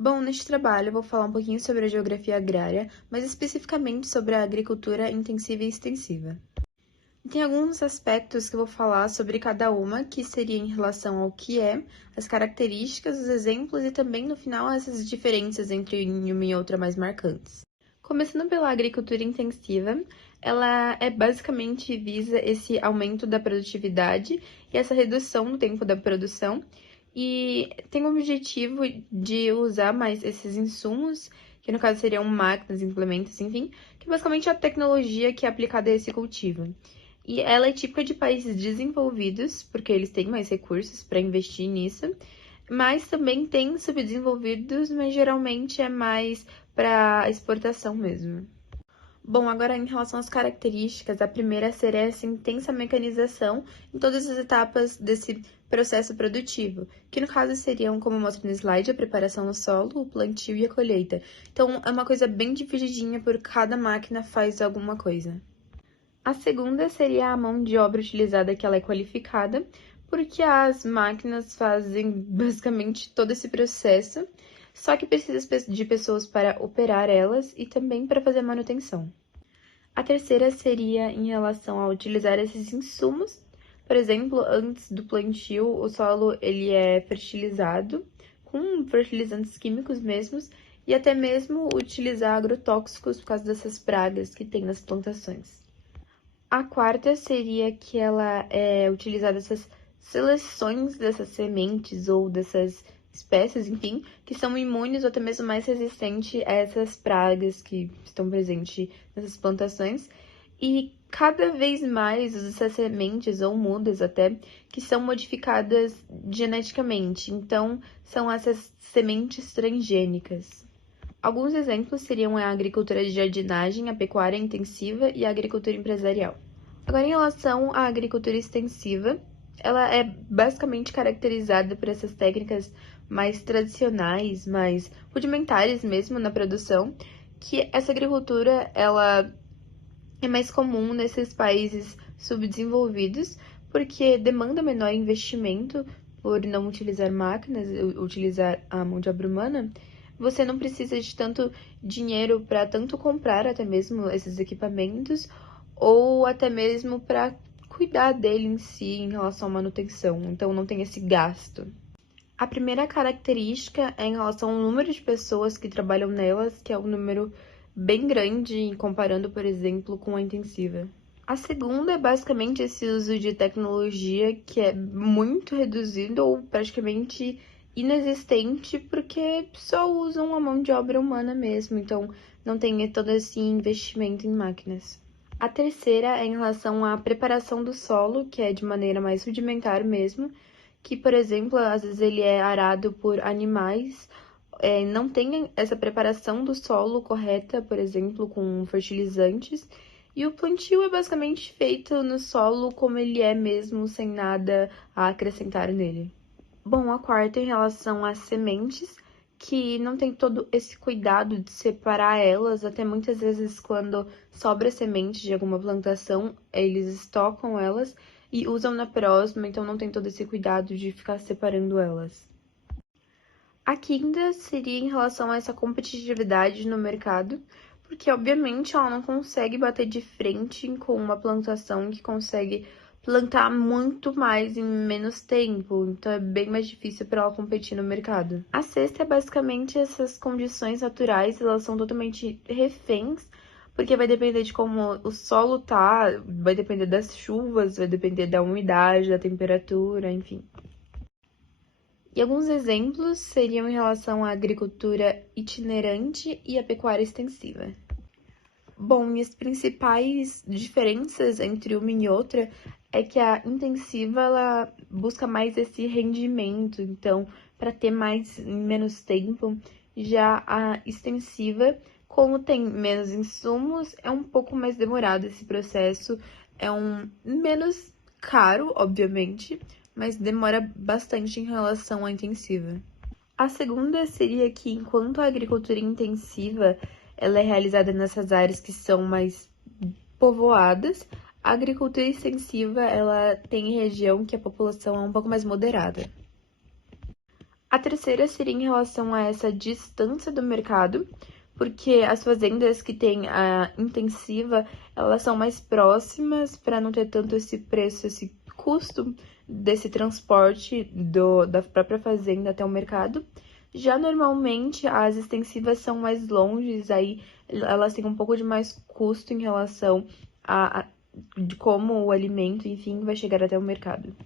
Bom, neste trabalho eu vou falar um pouquinho sobre a geografia agrária, mas especificamente sobre a agricultura intensiva e extensiva. Tem alguns aspectos que eu vou falar sobre cada uma, que seria em relação ao que é, as características, os exemplos e também, no final, essas diferenças entre uma e outra mais marcantes. Começando pela agricultura intensiva, ela basicamente visa esse aumento da produtividade e essa redução no tempo da produção, e tem o objetivo de usar mais esses insumos, que no caso seriam máquinas, implementos, enfim, que basicamente é a tecnologia que é aplicada a esse cultivo. E ela é típica de países desenvolvidos, porque eles têm mais recursos para investir nisso, mas também tem subdesenvolvidos, mas geralmente é mais para exportação mesmo. Bom, agora em relação às características, a primeira seria essa intensa mecanização em todas as etapas desse processo produtivo, que no caso seriam, como mostra no slide, a preparação no solo, o plantio e a colheita. Então, é uma coisa bem divididinha, por cada máquina faz alguma coisa. A segunda seria a mão de obra utilizada, que ela é qualificada, porque as máquinas fazem basicamente todo esse processo, só que precisa de pessoas para operar elas e também para fazer a manutenção. A terceira seria em relação a utilizar esses insumos. Por exemplo, antes do plantio, o solo ele é fertilizado com fertilizantes químicos mesmos e até mesmo utilizar agrotóxicos por causa dessas pragas que tem nas plantações. A quarta seria que ela é utilizada essas seleções dessas sementes ou dessas espécies, enfim, que são imunes ou até mesmo mais resistentes a essas pragas que estão presentes nessas plantações. E cada vez mais essas sementes ou mudas até que são modificadas geneticamente. Então, são essas sementes transgênicas. Alguns exemplos seriam a agricultura de jardinagem, a pecuária intensiva e a agricultura empresarial. Agora, em relação à agricultura extensiva, ela é basicamente caracterizada por essas técnicas mais tradicionais, mais rudimentares mesmo na produção, que essa agricultura ela é mais comum nesses países subdesenvolvidos, porque demanda menor investimento por não utilizar máquinas, utilizar a mão de obra humana. Você não precisa de tanto dinheiro para tanto comprar até mesmo esses equipamentos, ou até mesmo para cuidar dele em si em relação à manutenção. Então não tem esse gasto. A primeira característica é em relação ao número de pessoas que trabalham nelas, que é um número bem grande, comparando, por exemplo, com a intensiva. A segunda é basicamente esse uso de tecnologia, que é muito reduzido ou praticamente inexistente, porque só usam a mão de obra humana mesmo, então não tem todo esse investimento em máquinas. A terceira é em relação à preparação do solo, que é de maneira mais rudimentar mesmo, que, por exemplo, às vezes ele é arado por animais, não tem essa preparação do solo correta, por exemplo, com fertilizantes, e o plantio é basicamente feito no solo como ele é mesmo, sem nada a acrescentar nele. Bom, a quarta em relação às sementes, que não tem todo esse cuidado de separar elas, até muitas vezes quando sobra semente de alguma plantação, eles estocam elas e usam na próxima, então não tem todo esse cuidado de ficar separando elas. A quinta seria em relação a essa competitividade no mercado, porque obviamente ela não consegue bater de frente com uma plantação que consegue plantar muito mais em menos tempo, então é bem mais difícil para ela competir no mercado. A sexta é basicamente essas condições naturais, elas são totalmente reféns, porque vai depender de como o solo tá, vai depender das chuvas, vai depender da umidade, da temperatura, enfim. E alguns exemplos seriam em relação à agricultura itinerante e à pecuária extensiva. Bom, e as principais diferenças entre uma e outra é que a intensiva ela busca mais esse rendimento, então, para ter mais em menos tempo. Já a extensiva, como tem menos insumos, é um pouco mais demorado esse processo, é menos caro, obviamente, mas demora bastante em relação à intensiva. A segunda seria que, enquanto a agricultura intensiva ela é realizada nessas áreas que são mais povoadas, a agricultura extensiva ela tem região que a população é um pouco mais moderada. A terceira seria em relação a essa distância do mercado, porque as fazendas que têm a intensiva, elas são mais próximas para não ter tanto esse preço, esse custo desse transporte da própria fazenda até o mercado. Já normalmente as extensivas são mais longes, aí elas têm um pouco de mais custo em relação de como o alimento, enfim, vai chegar até o mercado.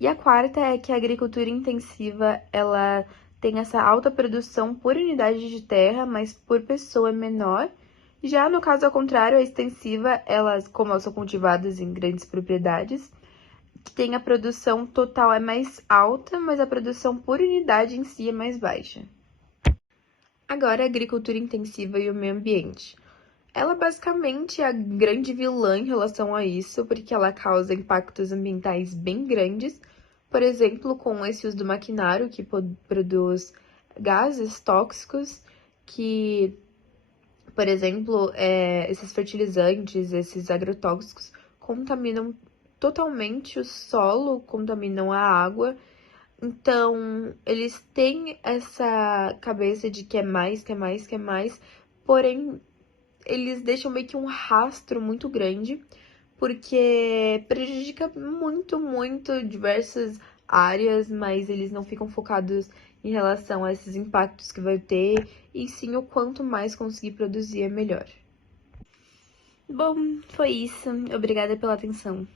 E a quarta é que a agricultura intensiva, ela tem essa alta produção por unidade de terra, mas por pessoa menor. Já no caso ao contrário, a extensiva, como elas são cultivadas em grandes propriedades, que tem a produção total é mais alta, mas a produção por unidade em si é mais baixa. Agora, a agricultura intensiva e o meio ambiente. Ela basicamente é a grande vilã em relação a isso, porque ela causa impactos ambientais bem grandes, por exemplo, com esse uso do maquinário que produz gases tóxicos, que, por exemplo, esses fertilizantes, esses agrotóxicos, contaminam totalmente o solo, contaminam a água. Então, eles têm essa cabeça de que é mais, que é mais, que é mais, porém eles deixam meio que um rastro muito grande, porque prejudica muito, muito diversas áreas, mas eles não ficam focados em relação a esses impactos que vai ter, e sim o quanto mais conseguir produzir é melhor. Bom, foi isso. Obrigada pela atenção.